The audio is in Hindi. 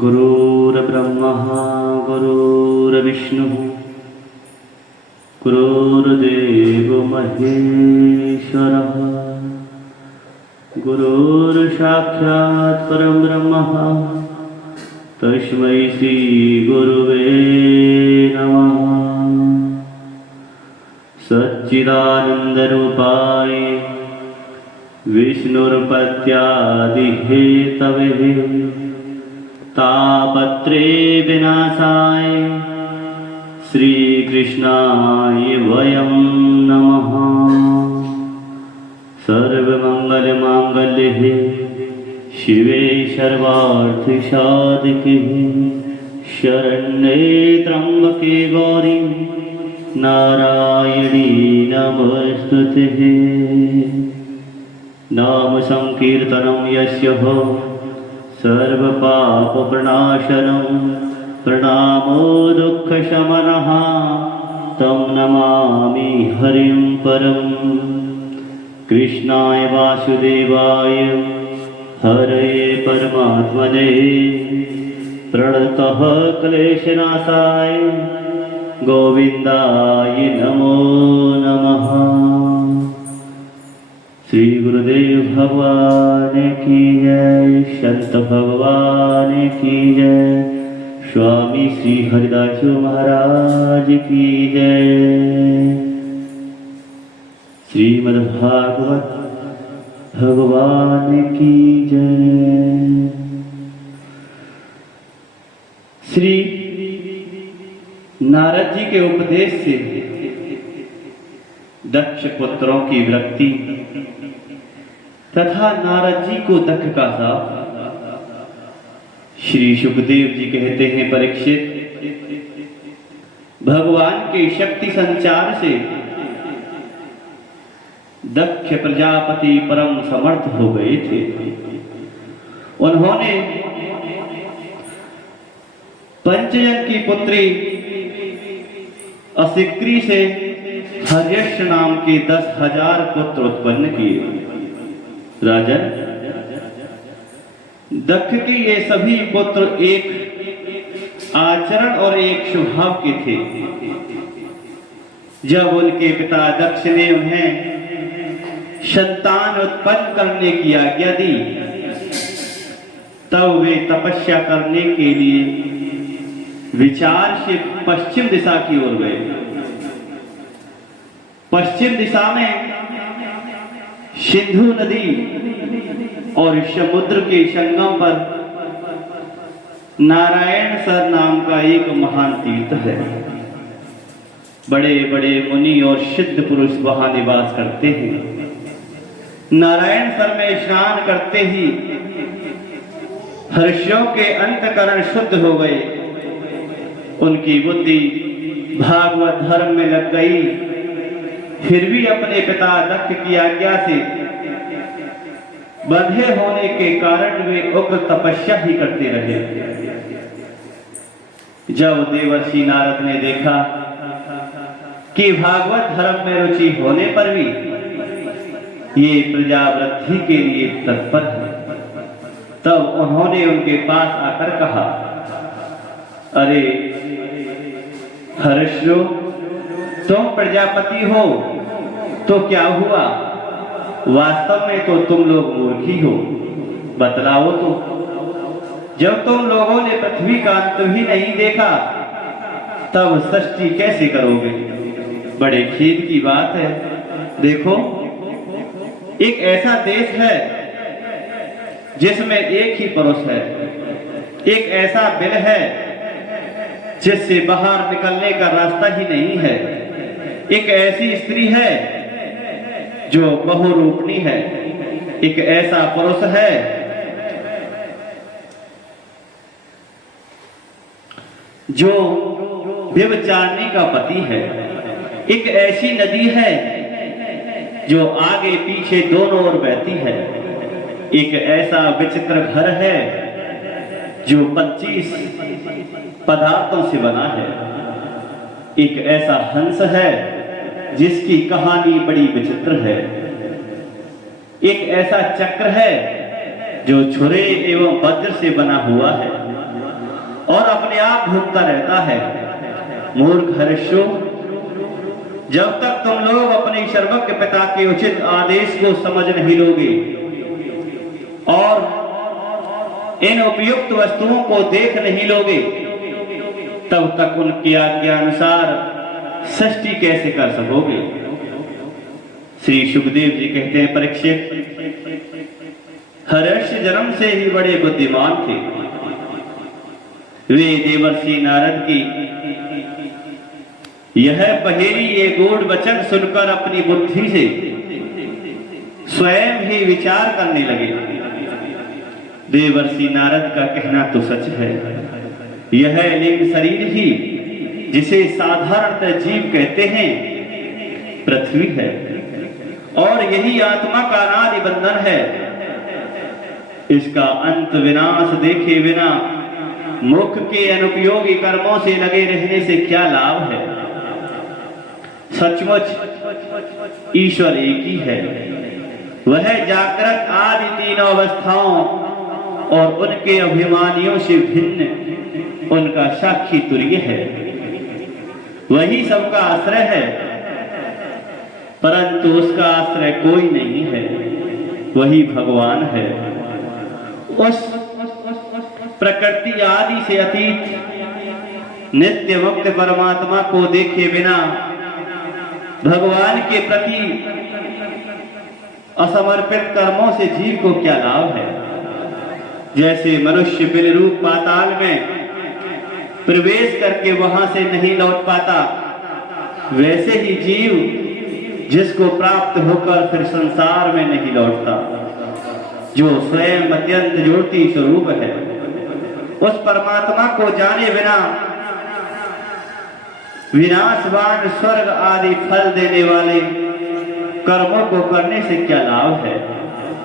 गुरुर्ब्रह्मा गुरुर्विष्णुः गुरुर्देवो महेश्वरः गुरुर्साक्षात् परं ब्रह्म तस्मै श्री गुरुवे नमः। सच्चिदानन्दरूपाय विष्णुर्पत्यादिहेतवे तापत्रे विनाशाय श्रीकृष्णाय वयं नमः। सर्वमङ्गलमाङ्गल्ये शिवे सर्वार्थसाधिके शरण्ये त्र्यम्बके गौरी नारायणी नमोस्तुते। नाम संकीर्तनं यस्य सर्वपापप्रणाशनं प्रणामो दुःखशमनः तं नमामि हरिं परम्। कृष्णाय वासुदेवाय हरये परमात्मने प्रणतः क्लेशनाशाय गोविन्दाय नमो नमः। श्री गुरुदेव भगवान की जय, संत भगवान की जय, स्वामी श्री हरिदास महाराज की जय। श्रीमद्भागवत भगवान की जय। श्री नारद जी के उपदेश से दक्ष पुत्रों की विरक्ति तथा नारद जी को दक्ष का साप। श्री सुखदेव जी कहते हैं, परीक्षित, भगवान के शक्ति संचार से दक्ष प्रजापति परम समर्थ हो गए थे। उन्होंने पंचजन की पुत्री असिक्री से हर्यश्व नाम के 10,000 पुत्र उत्पन्न किए। राजन, दक्ष के ये सभी पुत्र एक आचरण और एक स्वभाव के थे। जब उनके पिता दक्ष ने उन्हें संतान उत्पन्न करने की आज्ञा दी, तब वे तपस्या करने के लिए विचार से पश्चिम दिशा की ओर गए। पश्चिम दिशा में सिंधु नदी और समुद्र के संगम पर नारायण सर नाम का एक महान तीर्थ है। बड़े बड़े मुनि और सिद्ध पुरुष वहां निवास करते हैं। नारायण सर में स्नान करते ही हर्षों के अंतकरण शुद्ध हो गए। उनकी बुद्धि भागवत धर्म में लग गई। फिर भी अपने पिता दक्ष की आज्ञा से बंधे होने के कारण वे उग्र तपस्या ही करते रहे। जब देवर्षि नारद ने देखा कि भागवत धर्म में रुचि होने पर भी ये प्रजा वृद्धि के लिए तत्पर है, तब उन्होंने उनके पास आकर कहा, अरे हर्षो, तुम प्रजापति हो तो क्या हुआ? वास्तव में तो तुम लोग मूर्खी हो। बतलाओ तो, जब तुम लोगों ने पृथ्वी का अंत भी नहीं देखा, तब सृष्टि कैसे करोगे? बड़े खेद की बात है। देखो, एक ऐसा देश है जिसमें एक ही पुरुष है, एक ऐसा बिल है जिससे बाहर निकलने का रास्ता ही नहीं है, एक ऐसी स्त्री है जो बहुरूपणी है, एक ऐसा पुरुष है जो व्यभिचारिणी का पति है, एक ऐसी नदी है जो आगे पीछे दोनों ओर बहती है, एक ऐसा विचित्र घर है जो 25 पदार्थों से बना है, एक ऐसा हंस है जिसकी कहानी बड़ी विचित्र है, एक ऐसा चक्र है जो छुरे एवं वज्र से बना हुआ है, और अपने आप भोगता रहता है। मूर्ख हर्षो, जब तक तुम लोग अपने सर्वज्ञ पिता के उचित आदेश को समझ नहीं लोगे और इन उपयुक्त वस्तुओं को देख नहीं लोगे, तब तक उनकी आज्ञा अनुसार सृष्टि कैसे कर सकोगे। श्री सुखदेव जी कहते हैं, परीक्षित, हर्ष जन्म से ही बड़े बुद्धिमान थे। वे देवर्षि नारद की यह पहेली, ये गूढ़ वचन सुनकर अपनी बुद्धि से स्वयं ही विचार करने लगे। देवर्षि नारद का कहना तो सच है, यह लिंग शरीर ही, जिसे साधारणतः जीव कहते हैं, पृथ्वी है और यही आत्मा का अनादि बंधन है। इसका अंत विनाश देखे बिना मुख के अनुपयोगी कर्मों से लगे रहने से क्या लाभ है। सचमुच ईश्वर एक ही है, वह जागृत आदि तीनों अवस्थाओं और उनके अभिमानियों से भिन्न उनका साक्षी तुर्य है। वही सबका आश्रय है, परंतु उसका आश्रय कोई नहीं है, वही भगवान है। उस प्रकृति आदि से अतीत नित्य मुक्त परमात्मा को देखे बिना भगवान के प्रति असमर्पित कर्मों से जीव को क्या लाभ है। जैसे मनुष्य बिन रूप पाताल में प्रवेश करके वहां से नहीं लौट पाता, वैसे ही जीव जिसको प्राप्त होकर फिर संसार में नहीं लौटता, जो स्वयं अत्यंत ज्योति स्वरूप है, उस परमात्मा को जाने बिना विनाशवान स्वर्ग आदि फल देने वाले कर्मों को करने से क्या लाभ है।